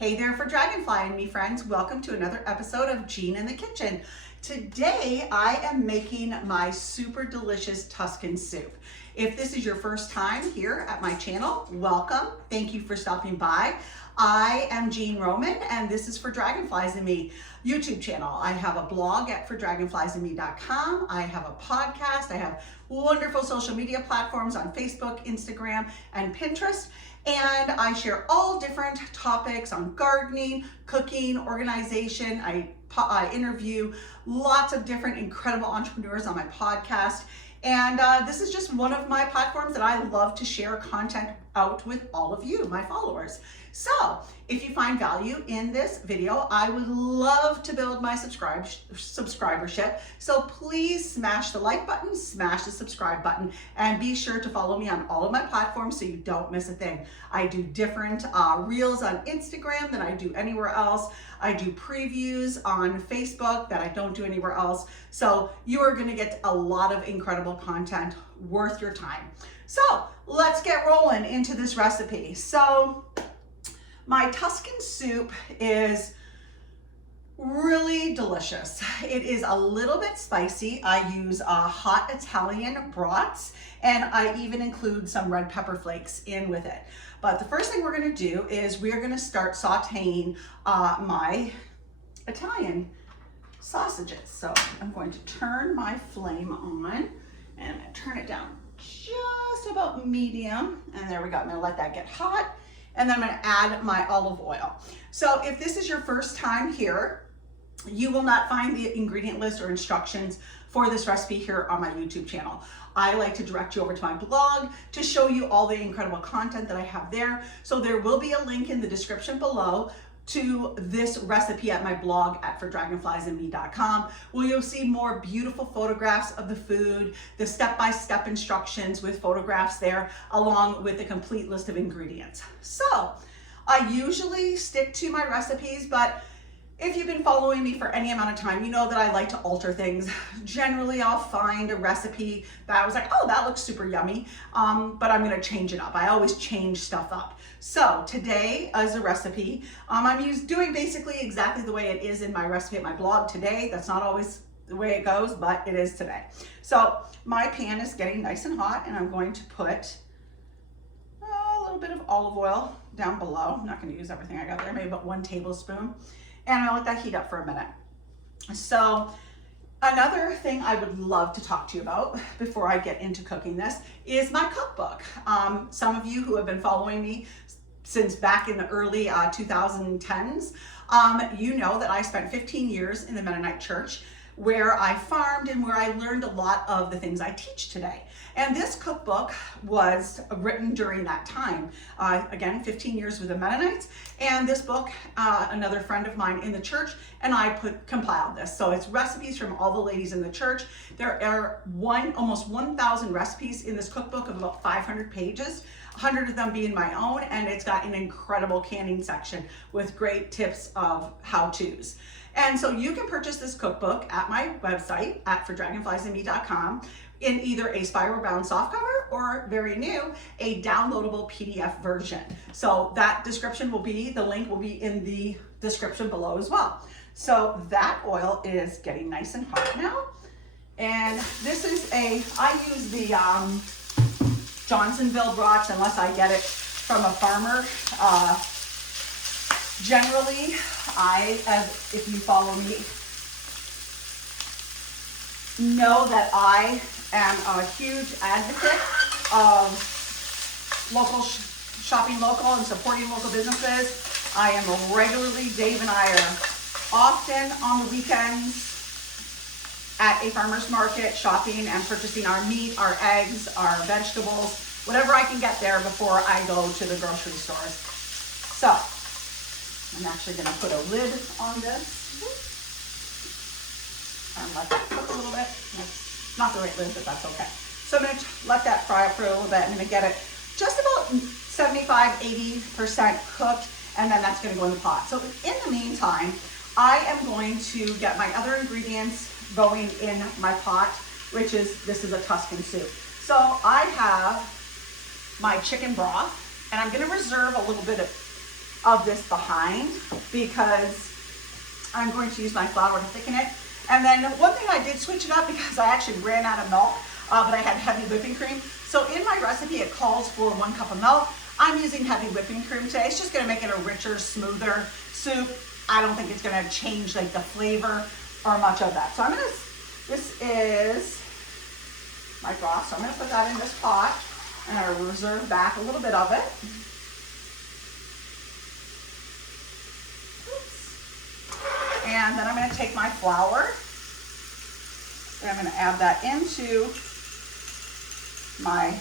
Hey there for Dragonfly and me friends, welcome to another episode of Jean in the Kitchen. Today I am making my super delicious Tuscan soup. If this is your first time here at my channel, welcome. Thank you for stopping by. I am Jean Roman and this is For Dragonflies and Me YouTube channel. I have a blog at fordragonfliesandme.com. I have a podcast. I have wonderful social media platforms on Facebook, Instagram, and Pinterest. And I share all different topics on gardening, cooking, organization. I interview lots of different incredible entrepreneurs on my podcast. And this is just one of my platforms that I love to share content out with all of you, my followers. So if you find value in this video, I would love to build my subscribership. So please smash the like button, smash the subscribe button, and be sure to follow me on all of my platforms so you don't miss a thing. I do different reels on Instagram than I do anywhere else. I do previews on Facebook that I don't do anywhere else. So you are gonna get a lot of incredible content worth your time. So let's get rolling into this recipe. So my Tuscan soup is really delicious. It is a little bit spicy. I use hot Italian brats, and I even include some red pepper flakes in with it. But the first thing we're gonna do is we're gonna start sauteing my Italian sausages. So I'm going to turn my flame on and I'm gonna turn it down just about medium. And there we go, I'm gonna let that get hot. And then I'm gonna add my olive oil. So if this is your first time here, you will not find the ingredient list or instructions for this recipe here on my YouTube channel. I like to direct you over to my blog to show you all the incredible content that I have there. So there will be a link in the description below to this recipe at my blog at fordragonfliesandme.com, where you'll see more beautiful photographs of the food, the step-by-step instructions with photographs there, along with the complete list of ingredients. So I usually stick to my recipes, but if you've been following me for any amount of time, you know that I like to alter things. Generally, I'll find a recipe that I was like, oh, that looks super yummy, but I'm gonna change it up. I always change stuff up. So today, as a recipe, I'm doing basically exactly the way it is in my recipe at my blog today. That's not always the way it goes, but it is today. So my pan is getting nice and hot, and I'm going to put a little bit of olive oil down below. I'm not gonna use everything I got there, maybe about 1 tablespoon. And I'll let that heat up for a minute. So another thing I would love to talk to you about before I get into cooking this is my cookbook. Some of you who have been following me since back in the early 2010s, you know that I spent 15 years in the Mennonite church where I farmed and where I learned a lot of the things I teach today. And this cookbook was written during that time. Again, 15 years with the Mennonites. And this book, another friend of mine in the church and I compiled this. So it's recipes from all the ladies in the church. There are almost 1,000 recipes in this cookbook of about 500 pages. 100 of them being my own, and it's got an incredible canning section with great tips of how-tos. And so you can purchase this cookbook at my website at fordragonfliesandme.com in either a spiral bound softcover or, very new, a downloadable PDF version. So that the link will be in the description below as well. So that oil is getting nice and hot now. And this is I use the Johnsonville brats unless I get it from a farmer. Generally, if you follow me, know that I am a huge advocate of shopping local and supporting local businesses. I am Dave and I are often on the weekends at a farmer's market shopping and purchasing our meat, our eggs, our vegetables, whatever I can get there before I go to the grocery stores. So I'm actually gonna put a lid on this and let that cook a little bit. That's not the right lid, but that's okay. So I'm gonna let that fry up for a little bit. I'm gonna get it just about 75–80% cooked, and then that's gonna go in the pot. So in the meantime, I am going to get my other ingredients going in my pot, which is, this is a Tuscan soup. So I have my chicken broth, and I'm gonna reserve a little bit of of this behind because I'm going to use my flour to thicken it. And then one thing I did switch it up because I actually ran out of milk, but I had heavy whipping cream. So in my recipe, it calls for 1 cup of milk. I'm using heavy whipping cream today. It's just gonna make it a richer, smoother soup. I don't think it's gonna change like the flavor or much of that. So this is my broth. So I'm gonna put that in this pot and I reserve back a little bit of it. Oops. And then I'm gonna take my flour and I'm gonna add that into my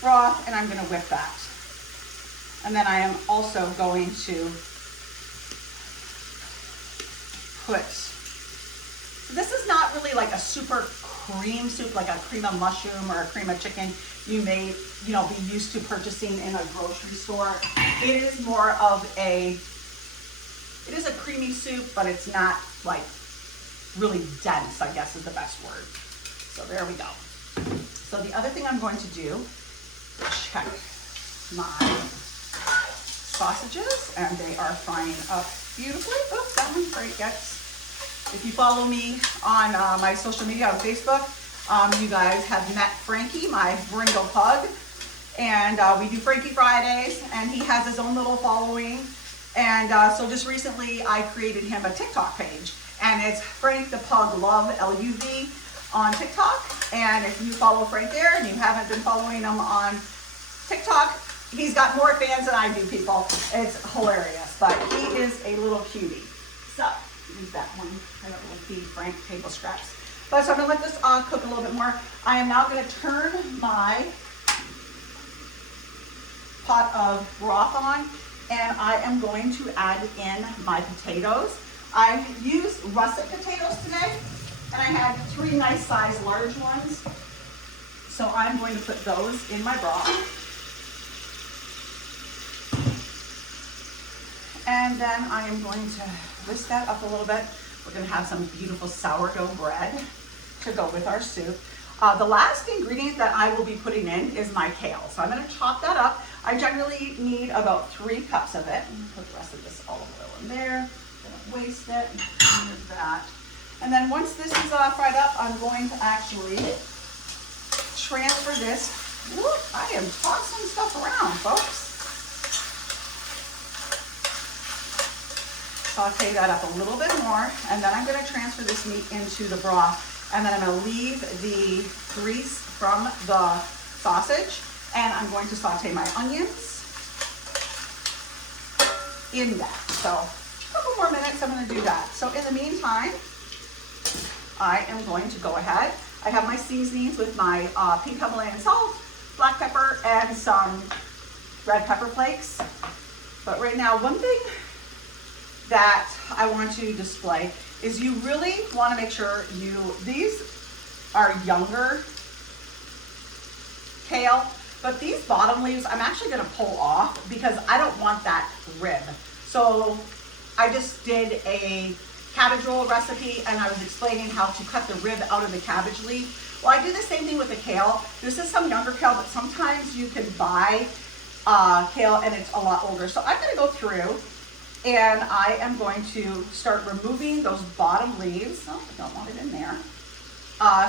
broth and I'm gonna whip that. And then I am also going to put, so this is not really like a super cream soup, like a cream of mushroom or a cream of chicken you may, be used to purchasing in a grocery store. It is more of it is a creamy soup, but it's not like really dense, I guess is the best word. So there we go. So the other thing I'm going to do is check my sausages, and they are frying up beautifully. Oh, that one gets. If you follow me on my social media on Facebook, you guys have met Frankie, my brindle pug, and we do Frankie Fridays, and he has his own little following. And so just recently, I created him a TikTok page, and it's Frank the Pug Love LUV on TikTok. And if you follow Frank there and you haven't been following him on TikTok, he's got more fans than I do, people. It's hilarious, but he is a little cutie. So use that one. I don't really feed Frank table scraps. But so I'm gonna let this cook a little bit more. I am now gonna turn my pot of broth on, and I am going to add in my potatoes. I used russet potatoes today, and I had 3 nice sized large ones. So I'm going to put those in my broth. And then I am going to whisk that up a little bit. We're gonna have some beautiful sourdough bread to go with our soup. The last ingredient that I will be putting in is my kale. So I'm gonna chop that up. I generally need about 3 cups of it. Put the rest of this olive oil in there. Don't waste it. Remove that. And then once this is fried up, I'm going to actually transfer this. Whoop, I am tossing stuff around, folks. Saute that up a little bit more, and then I'm going to transfer this meat into the broth, and then I'm going to leave the grease from the sausage, and I'm going to saute my onions in that. So a couple more minutes, I'm going to do that. So in the meantime, I am going to go ahead. I have my seasonings with my pink Himalayan salt, black pepper, and some red pepper flakes. But right now, one thing that I want to display is you really want to make sure these are younger kale, but these bottom leaves I'm actually going to pull off because I don't want that rib. So I just did a cabbage roll recipe and I was explaining how to cut the rib out of the cabbage leaf. Well, I do the same thing with the kale. This is some younger kale, but sometimes you can buy kale and it's a lot older. So I'm going to go through and I am going to start removing those bottom leaves. Oh, I don't want it in there.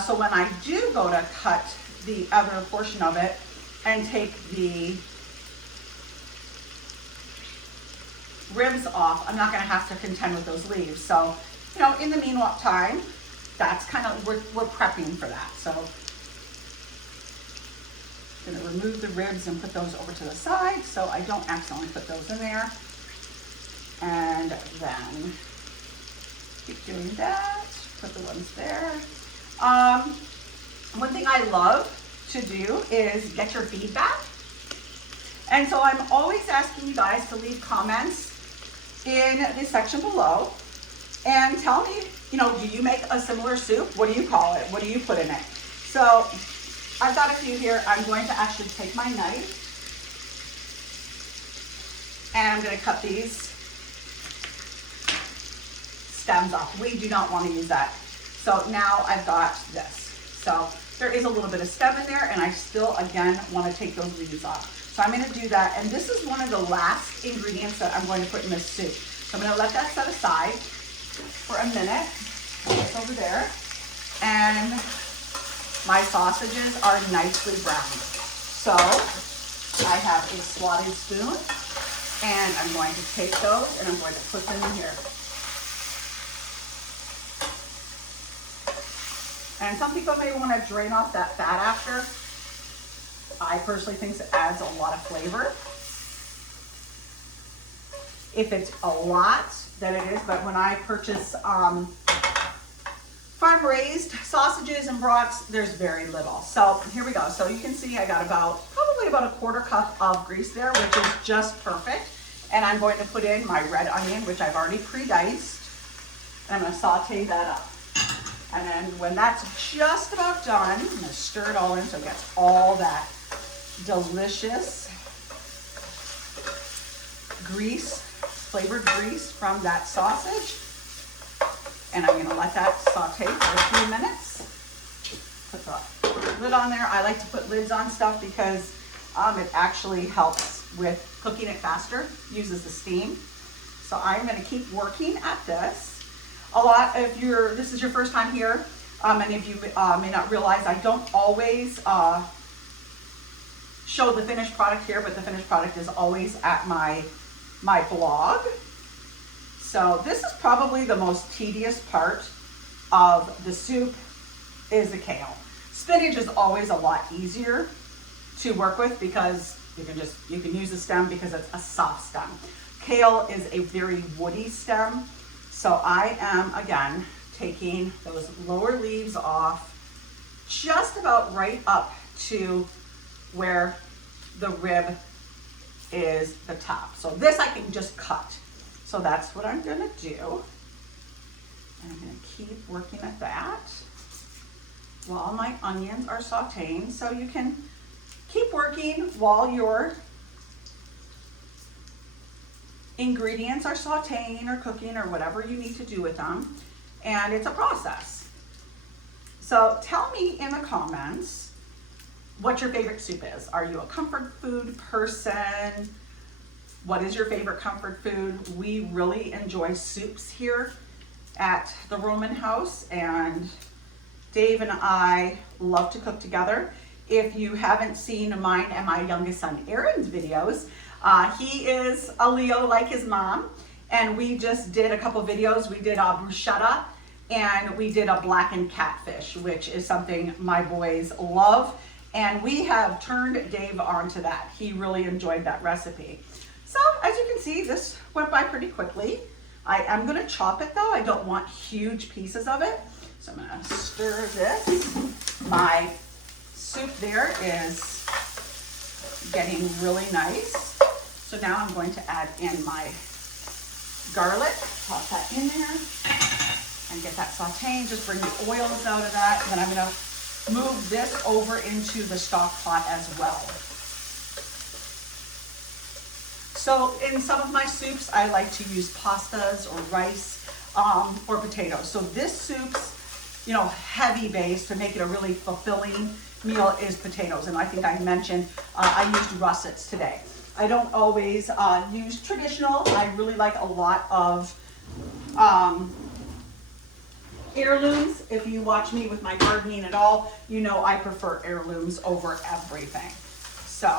So when I do go to cut the other portion of it and take the ribs off, I'm not going to have to contend with those leaves. So, in the meantime, that's kind of, we're prepping for that. So I'm going to remove the ribs and put those over to the side so I don't accidentally put those in there. And then keep doing that, put the ones there. One thing I love to do is get your feedback. And so I'm always asking you guys to leave comments in the section below and tell me, do you make a similar soup? What do you call it? What do you put in it? So I've got a few here. I'm going to actually take my knife and I'm going to cut these stems off. We do not want to use that. So now I've got this. So there is a little bit of stem in there and I still, again, want to take those leaves off. So So I'm gonna do that, and this is one of the last ingredients that I'm going to put in this soup. So I'm gonna let that set aside for a minute. It's over there. And my sausages are nicely browned. So I have a slotted spoon, and I'm going to take those and I'm going to put them in here. And some people may want to drain off that fat after. I personally think it adds a lot of flavor. If it's a lot, then it is, but when I purchase farm-raised sausages and brats, there's very little. So here we go. So you can see I got probably about a 1/4 cup of grease there, which is just perfect. And I'm going to put in my red onion, which I've already pre-diced. And I'm going to saute that up. And then when that's just about done, I'm going to stir it all in so it gets all that delicious grease, flavored grease from that sausage. And I'm gonna let that saute for a few minutes. Put the lid on there. I like to put lids on stuff because it actually helps with cooking it faster, uses the steam. So I'm gonna keep working at this. If this is your first time here, and if you may not realize, I don't always show the finished product here, but the finished product is always at my blog. So this is probably the most tedious part of the soup is the kale. Spinach is always a lot easier to work with because you can use the stem because it's a soft stem. Kale is a very woody stem. So I am, again, taking those lower leaves off just about right up to where the rib is the top. So this I can just cut. So that's what I'm gonna do. And I'm gonna keep working at that while my onions are sauteing. So you can keep working while your ingredients are sauteing or cooking or whatever you need to do with them. And it's a process. So tell me in the comments what your favorite soup is. Are you a comfort food person? What is your favorite comfort food? We really enjoy soups here at the Roman house, and Dave and I love to cook together. If you haven't seen mine and my youngest son Aaron's videos, he is a Leo like his mom, and we just did a couple videos. We did a bruschetta and we did a blackened catfish, which is something my boys love, and we have turned Dave onto that. He really enjoyed that recipe. So as you can see, this went by pretty quickly. I am gonna chop it though. I don't want huge pieces of it. So I'm gonna stir this. My soup there is getting really nice. So now I'm going to add in my garlic. Pop that in there and get that sauteing. Just bring the oils out of that. And then I'm gonna move this over into the stock pot as well. So in some of my soups, I like to use pastas or rice or potatoes. So this soup's, heavy base to make it a really fulfilling meal is potatoes. And I think I mentioned I used russets today. I don't always use traditional. I really like a lot of heirlooms. If you watch me with my gardening at all, you know I prefer heirlooms over everything. So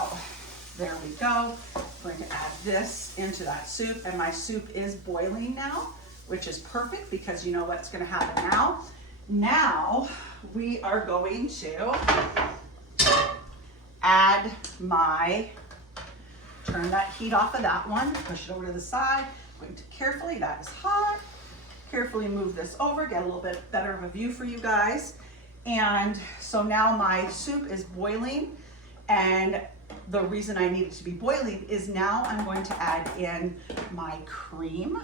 there we go. I'm going to add this into that soup, and my soup is boiling now, which is perfect because you know what's going to happen now. Now we are going to add turn that heat off of that one, push it over to the side. I'm going to carefully, that is hot, carefully move this over, get a little bit better of a view for you guys. And so now my soup is boiling, and the reason I need it to be boiling is now I'm going to add in my cream.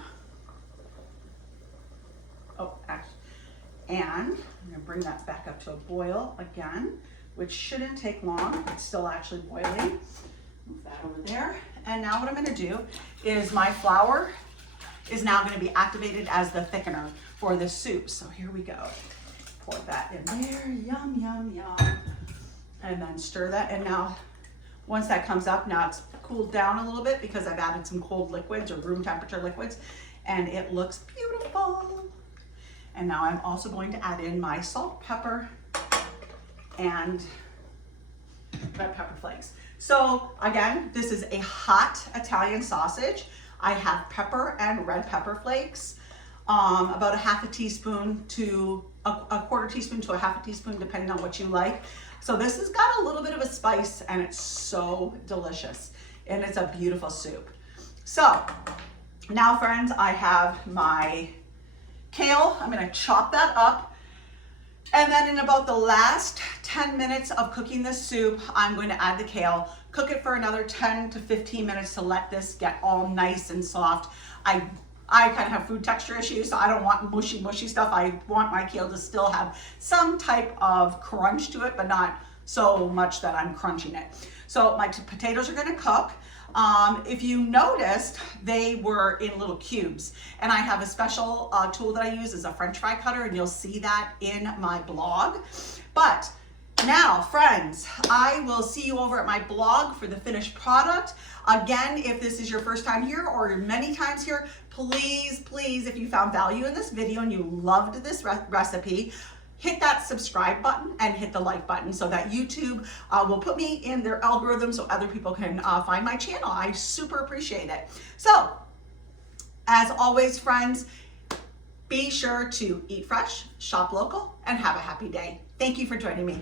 And I'm gonna bring that back up to a boil again, which shouldn't take long. It's still actually boiling. Move that over there. And now what I'm gonna do is my flour is now gonna be activated as the thickener for this soup. So here we go. Pour that in there, yum, yum, yum. And then stir that. And now Once that comes up, now it's cooled down a little bit because I've added some cold liquids or room temperature liquids, and it looks beautiful. And now I'm also going to add in my salt, pepper, and red pepper flakes. So again, this is a hot Italian sausage. I have pepper and red pepper flakes, about a half a teaspoon to a quarter teaspoon to a half a teaspoon, depending on what you like. So this has got a little bit of a spice, and it's so delicious, and it's a beautiful soup. So now, friends, I have my kale. I'm gonna chop that up. And then in about the last 10 minutes of cooking this soup, I'm going to add the kale, cook it for another 10 to 15 minutes to let this get all nice and soft. I kind of have food texture issues, so I don't want mushy stuff. I want my kale to still have some type of crunch to it, but not so much that I'm crunching it. So my potatoes are gonna cook. If you noticed, they were in little cubes, and I have a special tool that I use as a French fry cutter, and you'll see that in my blog. But now, friends, I will see you over at my blog for the finished product. Again, if this is your first time here or many times here, please, if you found value in this video and you loved this recipe, hit that subscribe button and hit the like button so that YouTube will put me in their algorithm so other people can find my channel. I super appreciate it. So, as always, friends, be sure to eat fresh, shop local, and have a happy day. Thank you for joining me.